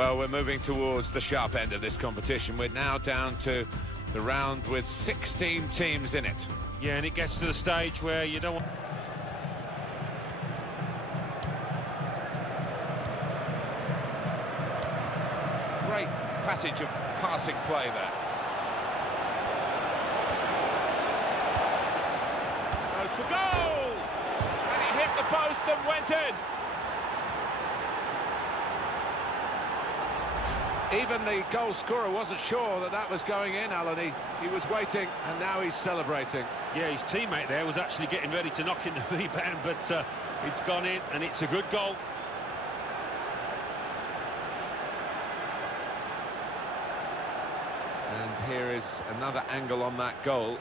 Well, we're moving towards the sharp end of this competition. We're now down to the round with 16 teams in it. Yeah, and it gets to the stage where you don't want... Great passage of passing play there. Goes for goal! And it hit the post and went in. Even the goal scorer wasn't sure that that was going in, Alan. He was waiting, and now he's celebrating. Yeah, his teammate there was actually getting ready to knock in the rebound, but it's gone in, and it's a good goal. And here is another angle on that goal.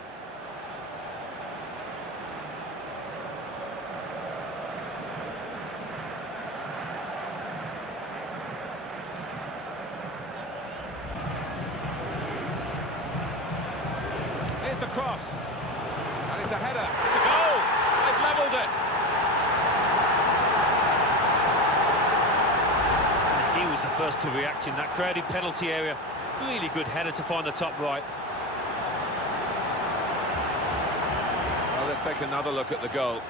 Here's the cross. And it's a header. It's a goal. They've levelled it. He was the first to react in that crowded penalty area. Really good header to find the top right. Well, let's take another look at the goal.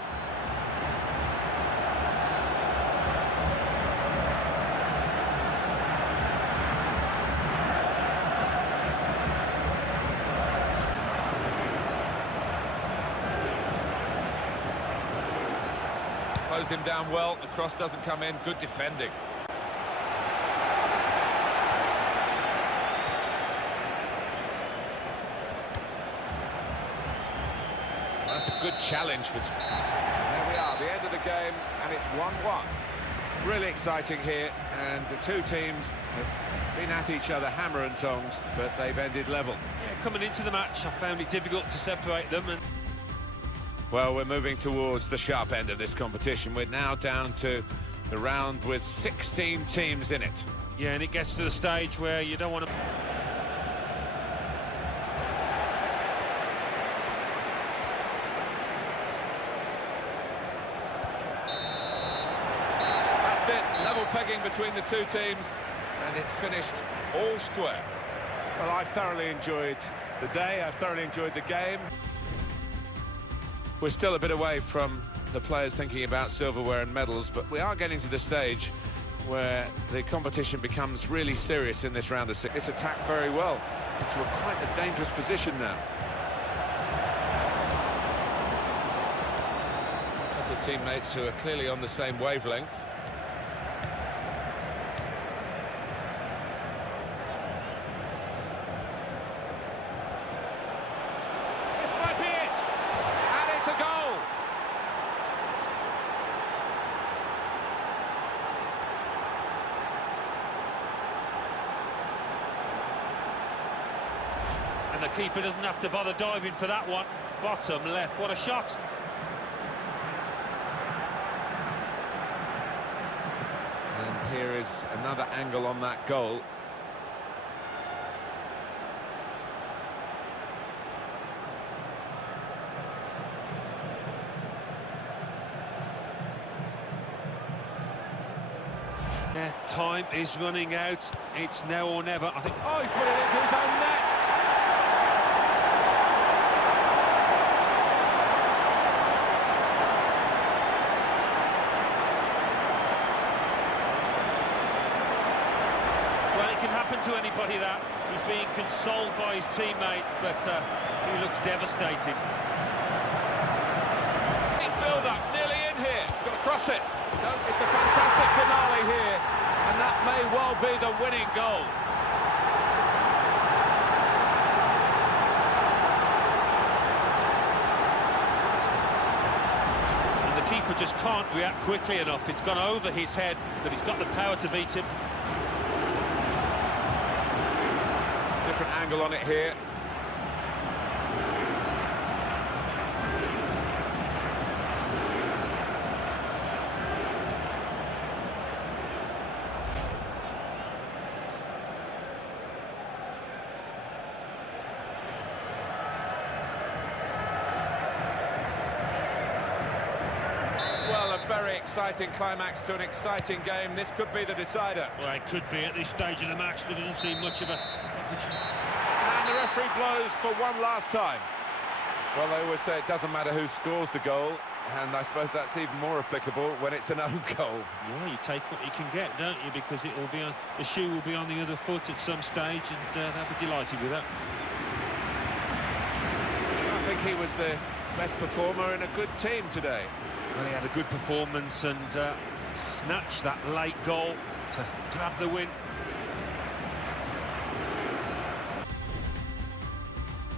Closed him down well, the cross doesn't come in, good defending. That's a good challenge. But there we are, the end of the game, and it's 1-1. Really exciting here, and the two teams have been at each other hammer and tongs, but they've ended level. Yeah, coming into the match, I found it difficult to separate them. And well, we're moving towards the sharp end of this competition. We're now down to the round with 16 teams in it. yeah, and it gets to the stage where you don't want to... Level pegging between the two teams, and it's finished all square. Well, I've thoroughly enjoyed the day, I've thoroughly enjoyed the game. We're still a bit away from the players thinking about silverware and medals, but we are getting to the stage where the competition becomes really serious in this round of six. It's attacked very well into quite a dangerous position now. A couple of teammates who are clearly on the same wavelength. And the keeper doesn't have to bother diving for that one. Bottom left, what a shot. And here is another angle on that goal. Yeah, time is running out. It's now or never. I think. Oh, he's put it into his own net. Well, it can happen to anybody that. He's being consoled by his teammates, but he looks devastated. Big build-up, nearly in here. He's got to cross it. It's a fantastic finale here, and that may well be the winning goal. And the keeper just can't react quickly enough. It's gone over his head, but he's got the power to beat him. Different angle on it here. Well, a very exciting climax to an exciting game. This could be the decider. Well, it could be at this stage of the match. There doesn't seem much of a... And the referee blows for one last time. Well, they always say it doesn't matter who scores the goal, and I suppose that's even more applicable when it's an own goal. Yeah, you take what you can get, don't you? Because it will be on, the shoe will be on the other foot at some stage, and they'll be delighted with that. I think he was the best performer in a good team today. Well, he had a good performance and snatched that late goal to grab the win.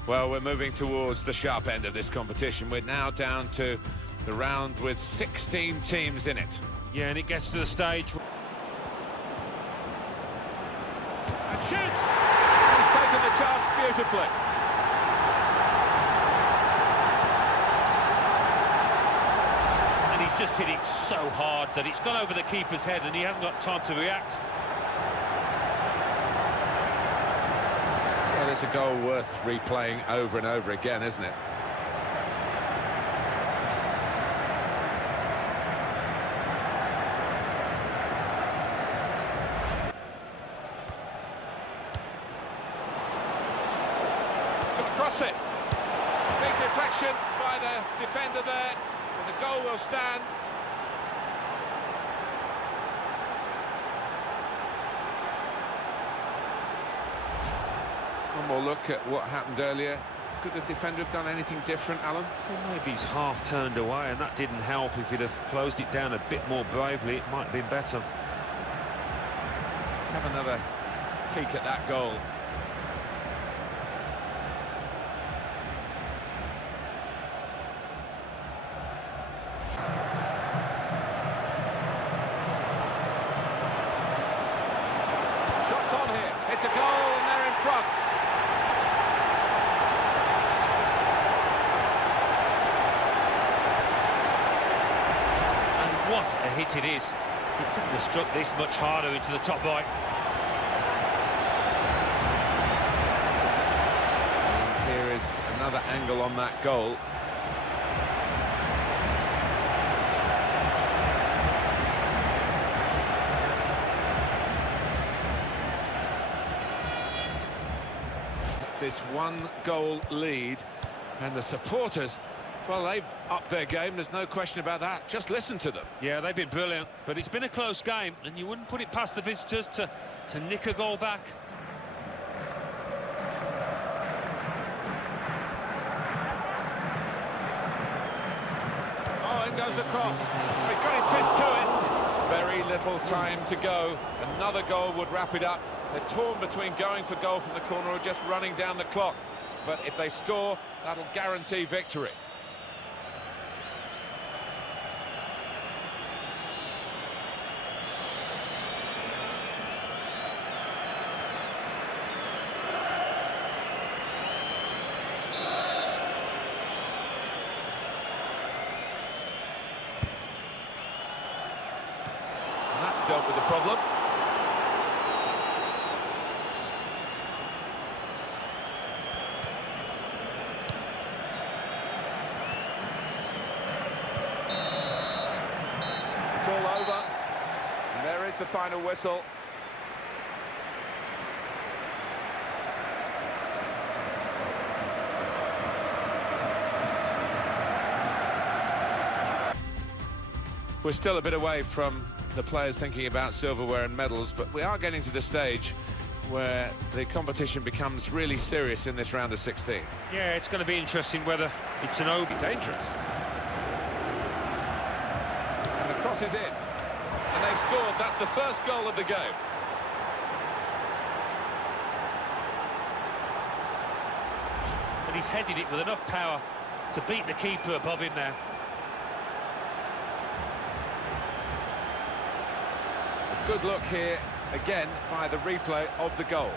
Well, we're moving towards the sharp end of this competition. We're now down to the round with 16 teams in it. Yeah, and it gets to the stage... And shoots! He's taken the chance beautifully. And he's just hit it so hard that it's gone over the keeper's head and he hasn't got time to react. Well, it's a goal worth replaying over and over again, isn't it? Cross it. Big deflection by the defender there, and the goal will stand. One more look at what happened earlier. Could the defender have done anything different, Alan? Well, maybe he's half turned away, and that didn't help. If he'd have closed it down a bit more bravely, it might have been better. Let's have another peek at that goal. Shots on here. It's a goal, and they're in front. What a hit it is. He couldn't have struck this much harder into the top right. And here is another angle on that goal. This one-goal lead, and the supporters, well, they've upped their game, there's no question about that. Just listen to them. Yeah, they've been brilliant, but it's been a close game, and you wouldn't put it past the visitors to nick a goal back. Oh, in goes the cross. He got his fist to it. Very little time to go. Another goal would wrap it up. They're torn between going for goal from the corner or just running down the clock. But if they score, that'll guarantee victory. And that's dealt with the problem. It's all over, and there is the final whistle. We're still a bit away from the players thinking about silverware and medals, but we are getting to the stage where the competition becomes really serious in this round of 16. Yeah, it's going to be interesting whether it's an OB. Dangerous. And the cross is in. And they've scored. That's the first goal of the game. And he's headed it with enough power to beat the keeper above him there. A good look here, again, by the replay of the goal.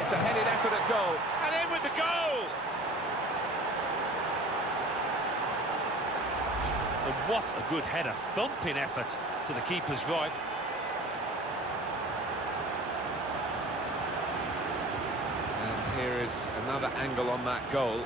It's a headed effort at goal, and in with the goal! And what a good header, thumping effort to the keeper's right. And here is another angle on that goal.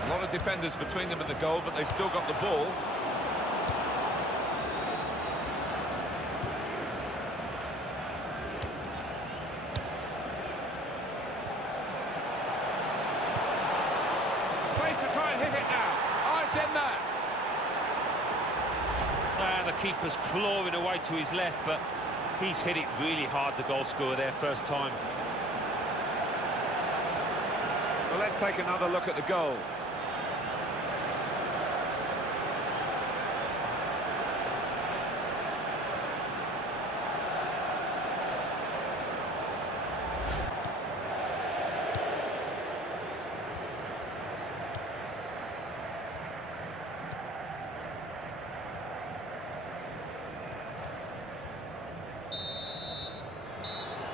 A lot of defenders between them and the goal, but they still got the ball. Place to try and hit it now. Oh, it's in there. And the keeper's clawing away to his left, but he's hit it really hard, the goal scorer there, first time. Well, let's take another look at the goal.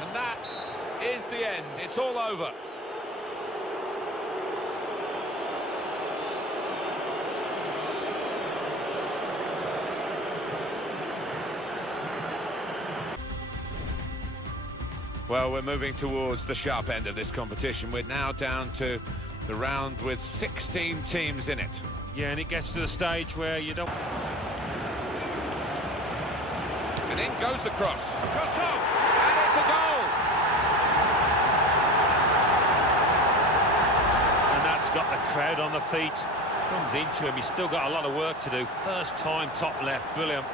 And that is the end. It's all over. Well, we're moving towards the sharp end of this competition. We're now down to the round with 16 teams in it. Yeah, and it gets to the stage where you don't... And in goes the cross. Shots up! And it's a goal! And that's got the crowd on the feet. Comes into him, he's still got a lot of work to do. First time, top left, brilliant.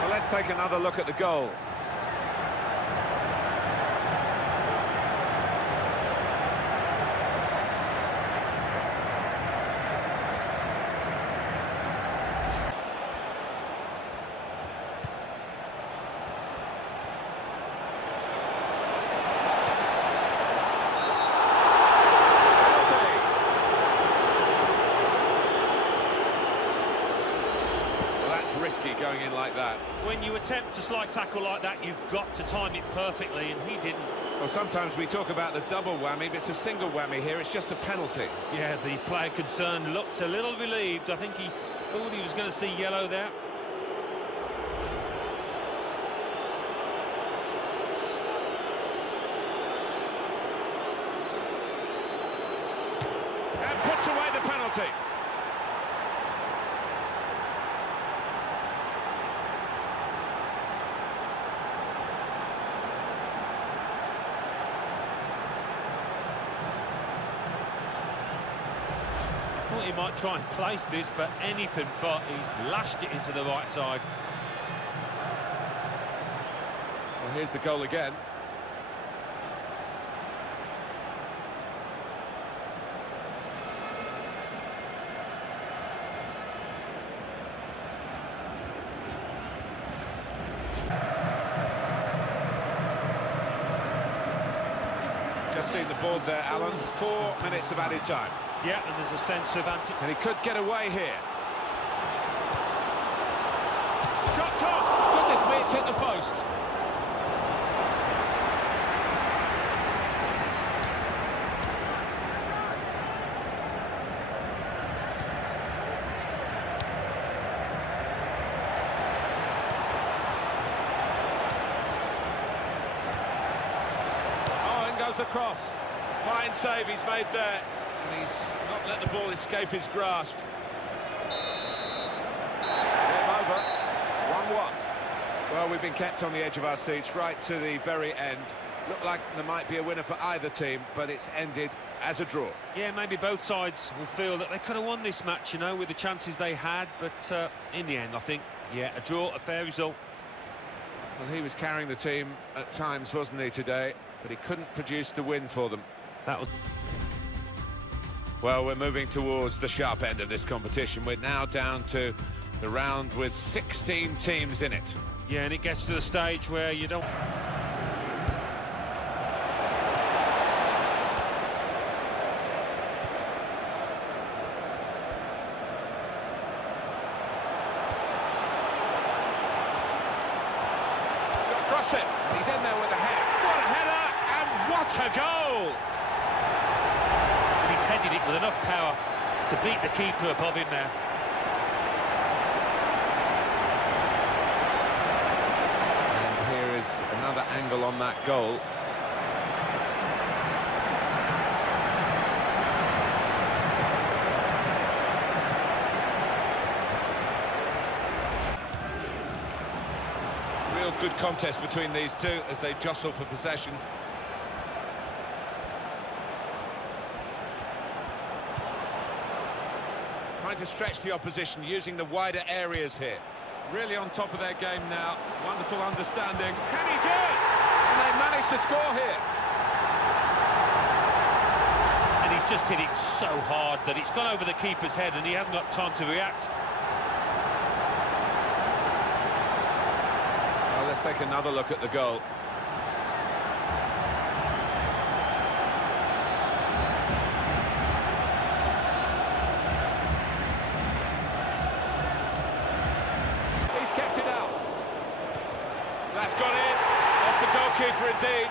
Well, let's take another look at the goal. Risky going in like that. When you attempt a slide tackle like that, you've got to time it perfectly, and he didn't. Well, sometimes we talk about the double whammy, but it's a single whammy here. It's just a penalty. Yeah, the player concerned looked a little relieved. I think he thought he was going to see yellow there. And puts away the penalty. He might try and place this, but anything but. He's lashed it into the right side. Well, here's the goal again. Just seen the board there, Alan. 4 minutes of added time. Yeah, and there's a sense of And he could get away here. Shots on! Goodness me, it's hit the post. Oh, in goes the cross. Fine save he's made there. And he's not let the ball escape his grasp. Game over, 1-1. Well, we've been kept on the edge of our seats right to the very end. Looked like there might be a winner for either team, but it's ended as a draw. Yeah, maybe both sides will feel that they could have won this match, you know, with the chances they had, but in the end, I think, yeah, a draw, a fair result. Well, he was carrying the team at times, wasn't he, today? But he couldn't produce the win for them. That was... Well, we're moving towards the sharp end of this competition. We're now down to the round with 16 teams in it. Yeah, and it gets to the stage where you don't... What a goal! And he's headed it with enough power to beat the keeper above him there. And here is another angle on that goal. Real good contest between these two as they jostle for possession. Trying to stretch the opposition, using the wider areas here. Really on top of their game now. Wonderful understanding. Can he do it? And they managed to score here. And he's just hit it so hard that it's gone over the keeper's head and he hasn't got time to react. Well, let's take another look at the goal. That's gone in, off the goalkeeper indeed.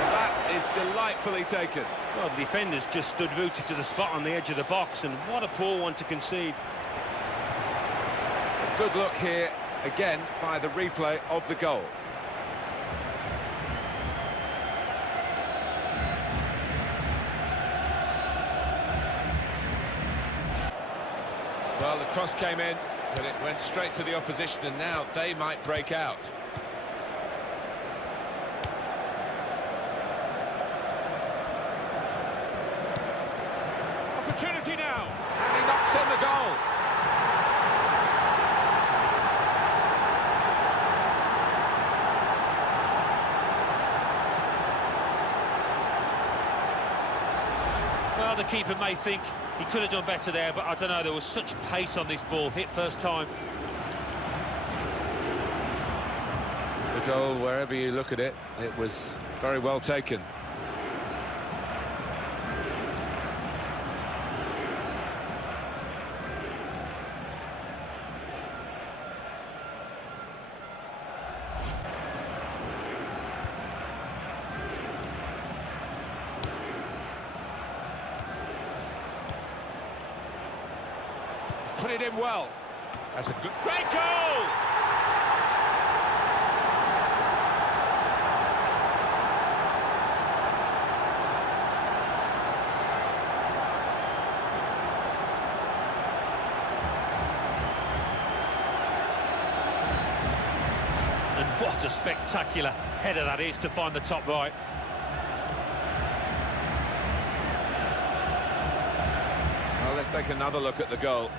And that is delightfully taken. Well, the defenders just stood rooted to the spot on the edge of the box, and what a poor one to concede. A good look here, again, by the replay of the goal. Well, the cross came in, but it went straight to the opposition, and now they might break out. Opportunity now, and he knocks in the goal. Well, the keeper may think he could have done better there, but I don't know, there was such pace on this ball, hit first time. The goal, wherever you look at it, it was very well taken. Put it in well. That's a good, great goal! And what a spectacular header that is to find the top right. Well, let's take another look at the goal.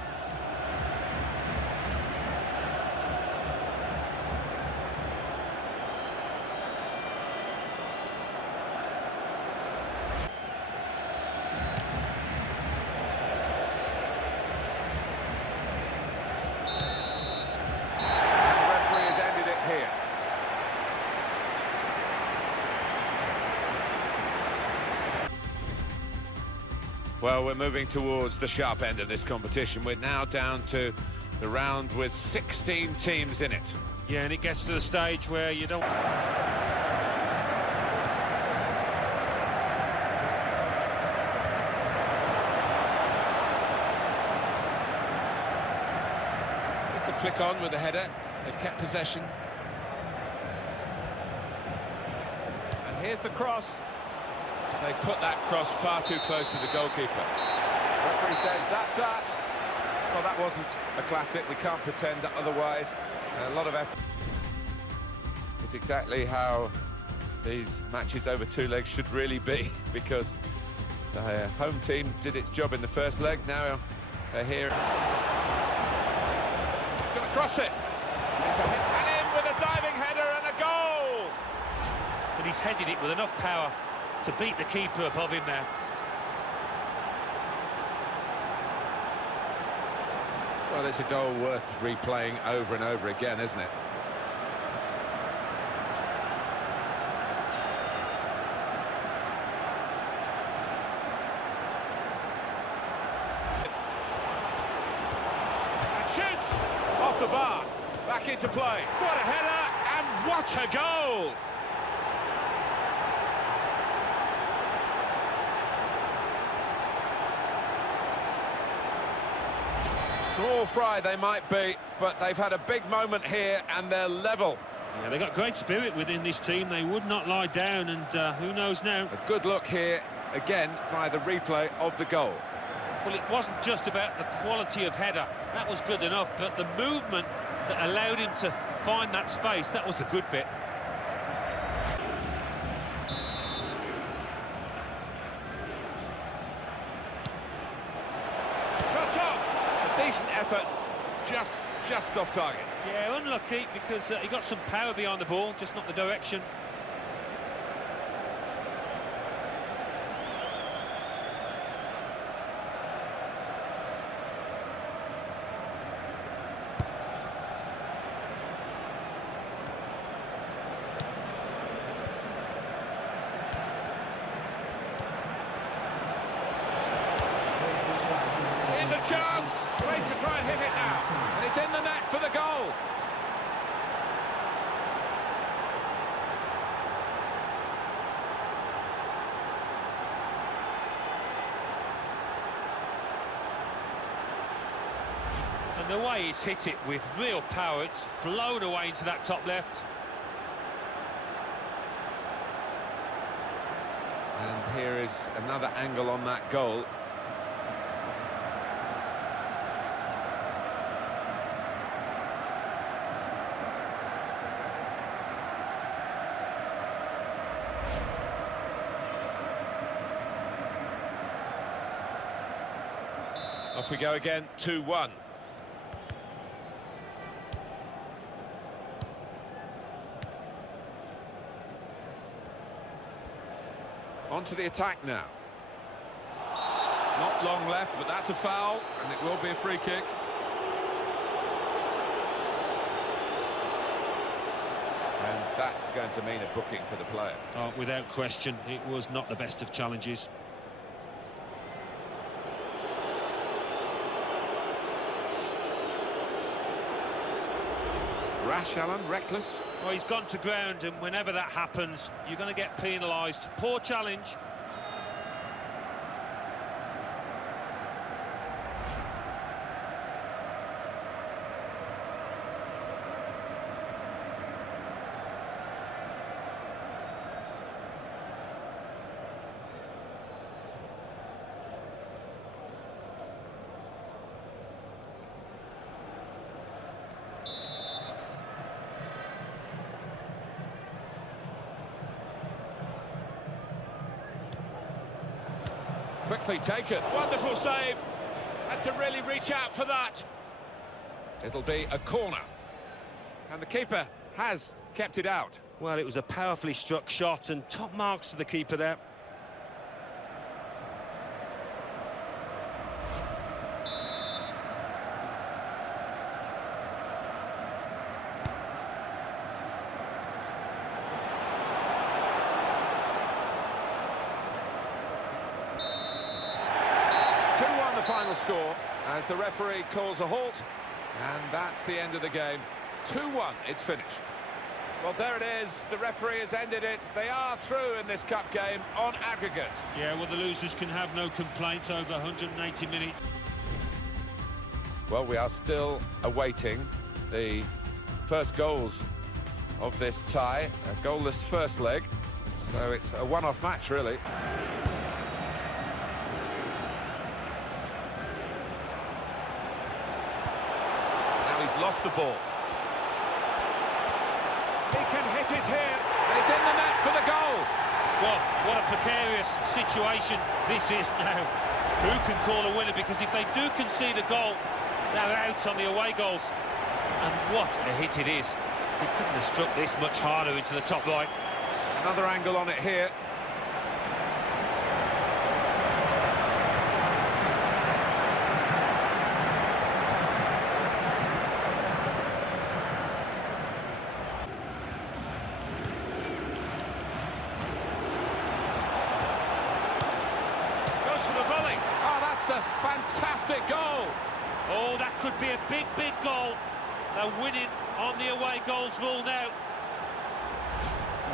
Well, we're moving towards the sharp end of this competition. We're now down to the round with 16 teams in it. Yeah, and it gets to the stage where you don't... Just a flick on with the header. They've kept possession. And here's the cross. They put that cross far too close to the goalkeeper. Referee says that's that. Well, that wasn't a classic. We can't pretend that otherwise. A lot of effort. It's exactly how these matches over two legs should really be, because the home team did its job in the first leg. Now they're here. Going to cross it. It's a hit, and in with a diving header and a goal. And he's headed it with enough power to beat the keeper above him there. Well, it's a goal worth replaying over and over again, isn't it? shoots off the bar, back into play. What a header and what a goal! Small fry they might be, but they've had a big moment here and they're level. Yeah, they've got great spirit within this team. They would not lie down, and who knows now. A good look here, again, by the replay of the goal. Well, it wasn't just about the quality of header. That was good enough, but the movement that allowed him to find that space, that was the good bit. Shot up! A decent effort, just off target. Yeah, unlucky, because he got some power behind the ball, just not the direction. Here's a chance! Place to try and hit it now. And it's in the net for the goal. And the way he's hit it with real power, it's flown away into that top left. And here is another angle on that goal. Off we go again, 2-1. On to the attack now. Not long left, but that's a foul, and it will be a free kick. And that's going to mean a booking for the player. Oh, without question, it was not the best of challenges. Rash, Alan, reckless. Well, he's gone to ground, and whenever that happens, you're going to get penalised. Poor challenge. Quickly taken. Wonderful save. Had to really reach out for that. It'll be a corner. And the keeper has kept it out. Well, it was a powerfully struck shot, and top marks to the keeper there. Final score as the referee calls a halt, and that's the end of the game. 2-1, it's finished. Well, there it is. The referee has ended it. They are through in this cup game on aggregate. Yeah, well, the losers can have no complaints over 180 minutes. Well, we are still awaiting the first goals of this tie. A goalless first leg, so it's a one-off match, really. Lost the ball. He can hit it here, and it's in the net for the goal. Well, what a precarious situation this is now. Who can call a winner? Because if they do concede a goal, they're out on the away goals. And what a hit it is. He couldn't have struck this much harder into the top right. Another angle on it here. A fantastic goal. Oh, that could be a big, big goal. They're winning on the away goals rule now.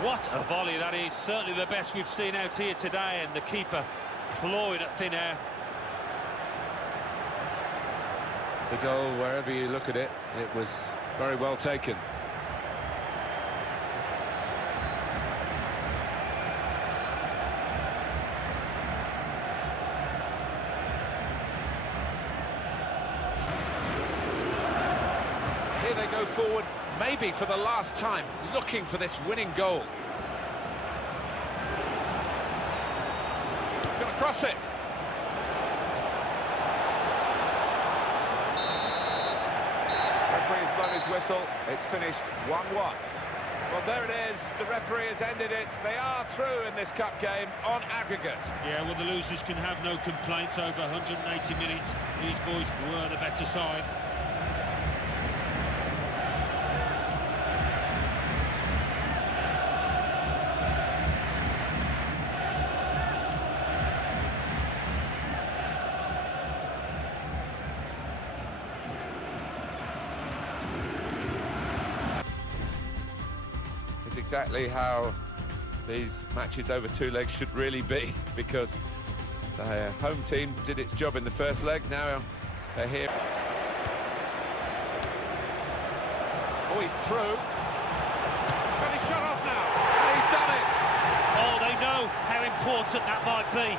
What a volley that is. Certainly the best we've seen out here today, and the keeper clawing at thin air. The goal, wherever you look at it, it was very well taken. Here they go forward, maybe for the last time, looking for this winning goal. Going to cross it. Referee's blown his whistle. It's finished 1-1. Well, there it is. The referee has ended it. They are through in this cup game on aggregate. Yeah, well, the losers can have no complaints. Over 180 minutes, these boys were the better side. It's exactly how these matches over two legs should really be, because the home team did its job in the first leg. Now they're here. Oh, he's through. Got his shot off now. He's done it. Oh, they know how important that might be.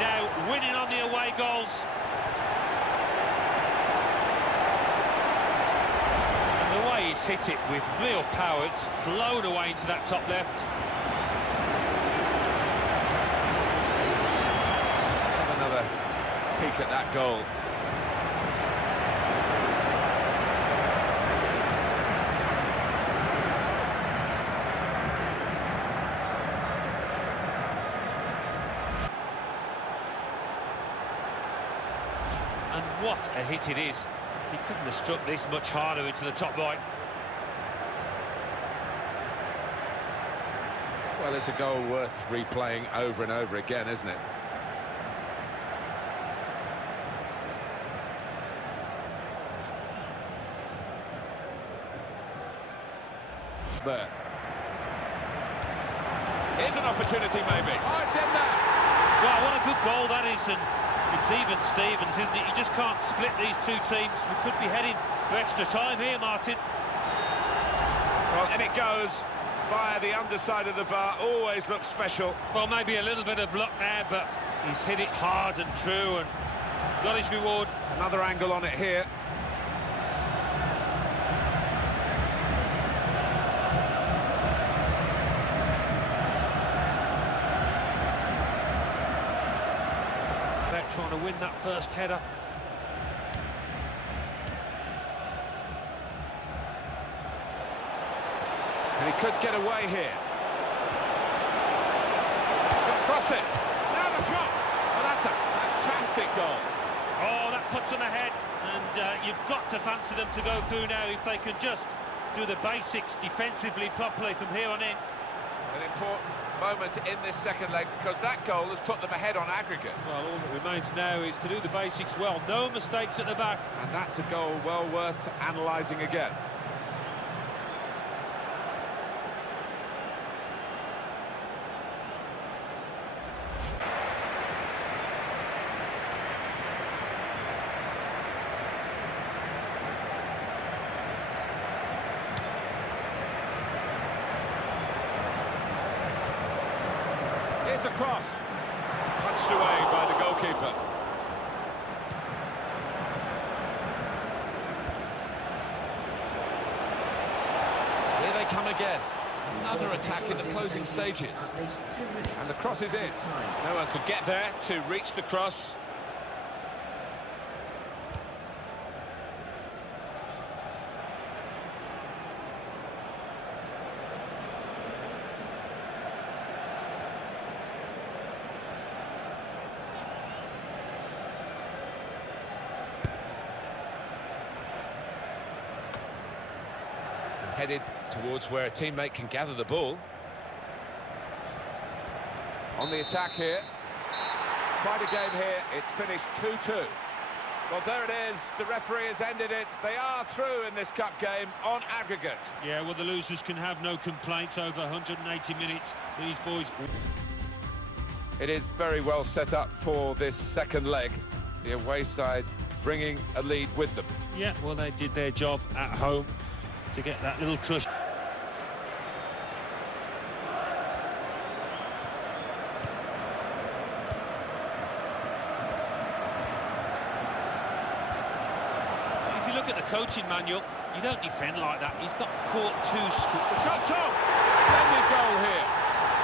Now winning on the away goals. And the way he's hit it with real power, it's flown away into that top left. Let's have another peek at that goal. And what a hit it is. He couldn't have struck this much harder into the top right. Well, it's a goal worth replaying over and over again, isn't it? But here's an opportunity, maybe. Oh, it's in there. Well, what a good goal that is, and it's even Stevens, isn't it? You just can't split these two teams. We could be heading for extra time here, Martin. Well, and it goes via the underside of the bar. Always looks special. Well, maybe a little bit of luck there, but he's hit it hard and true and got his reward. Another angle on it here. Trying to win that first header. And he could get away here. Cross it. Now the shot. Well, that's a fantastic goal. Oh, that puts them ahead, and you've got to fancy them to go through now if they can just do the basics defensively properly from here on in. An important moment in this second leg, because that goal has put them ahead on aggregate. Well, all that remains now is to do the basics well. No mistakes at the back. And that's a goal well worth analysing again. Here's the cross. Punched away by the goalkeeper. Here they come again. Another attack in the closing stages. And the cross is in. No one could get there to reach the cross. Headed towards where a teammate can gather the ball. On the attack here. Quite a game here. It's finished 2-2. Well, there it is. The referee has ended it. They are through in this cup game on aggregate. Yeah, well, the losers can have no complaints over 180 minutes. These boys... It is very well set up for this second leg. The away side bringing a lead with them. Yeah, well, they did their job at home to get that little cushion. If you look at the coaching manual, you don't defend like that. He's got caught two scores. The shot's on! Splendid goal here.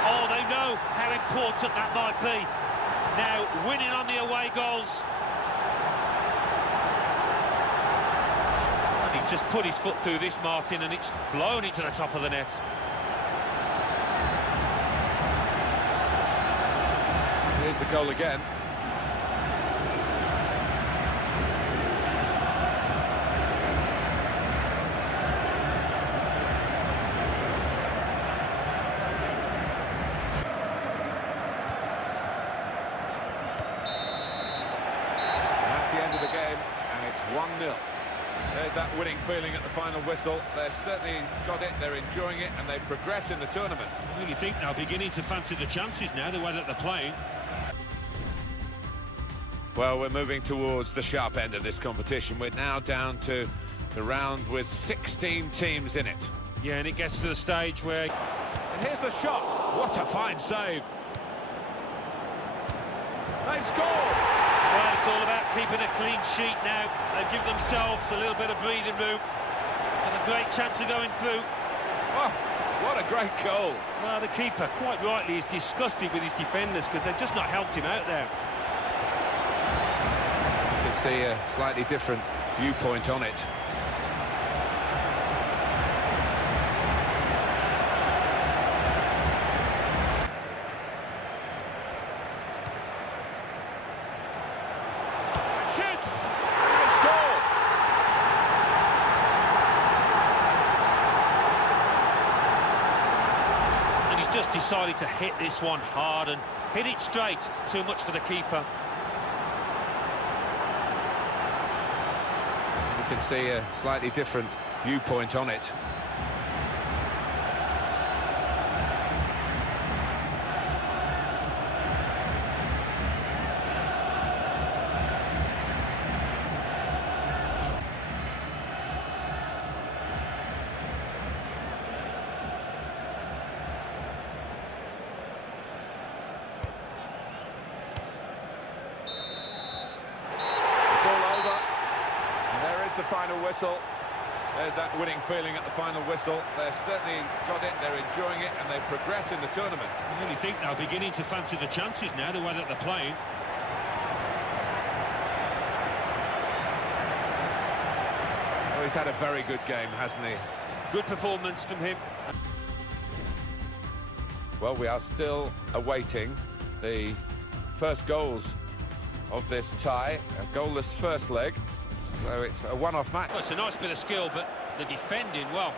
Oh, they know how important that might be. Now, winning on the away goals. And he's just put his foot through this, Martin, and it's flown into the top of the net. Here's the goal again. The game, and it's 1-0. There's that winning feeling at the final whistle. They've certainly got it, they're enjoying it, and they progress in the tournament. I really think they're beginning to fancy the chances now, the way that they're playing. Well, we're moving towards the sharp end of this competition. We're now down to the round with 16 teams in it. Yeah, and it gets to the stage where... And here's the shot. What a fine save. They've scored! Well, it's all about keeping a clean sheet now. They give themselves a little bit of breathing room and a great chance of going through. Oh, what a great goal. Well, the keeper, quite rightly, is disgusted with his defenders because they've just not helped him out there. You can see a slightly different viewpoint on it. Shoots! They score! And he's just decided to hit this one hard and hit it straight. Too much for the keeper. You can see a slightly different viewpoint on it. The final whistle. There's that winning feeling at the final whistle. They've certainly got it, they're enjoying it, and they progress in the tournament. I really think they're beginning to fancy the chances now, the way that they're playing. Oh, he's had a very good game, hasn't he? Good performance from him. Well, we are still awaiting the first goals of this tie. A goalless first leg. So it's a one-off match. Well, it's a nice bit of skill, but the defending, well...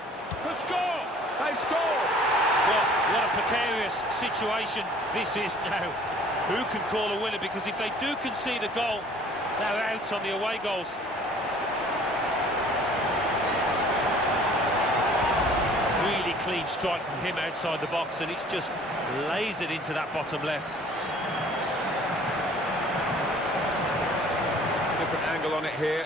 Could score! They've scored! Well, what a precarious situation this is now. Who can call a winner? Because if they do concede a goal, they're out on the away goals. Really clean strike from him outside the box, and it's just lasered into that bottom left. Different angle on it here.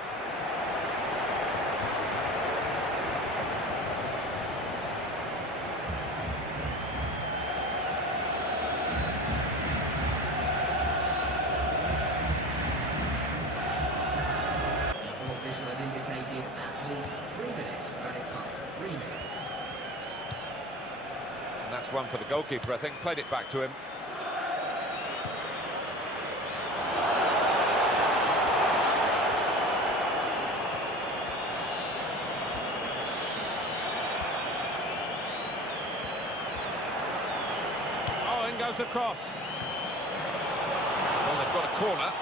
And that's one for the goalkeeper, I think. Played it back to him. Oh, in goes the cross. Well, they've got a corner.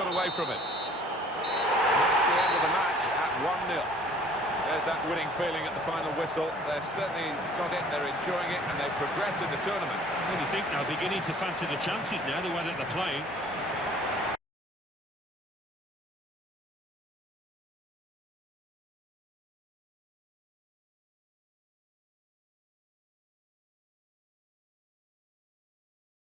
got away from him. And that's the end of the match at 1-0. There's that winning feeling at the final whistle. They've certainly got it, they're enjoying it, and they've progressed in the tournament. Well, you think they're beginning to fancy the chances now, the way that they're playing.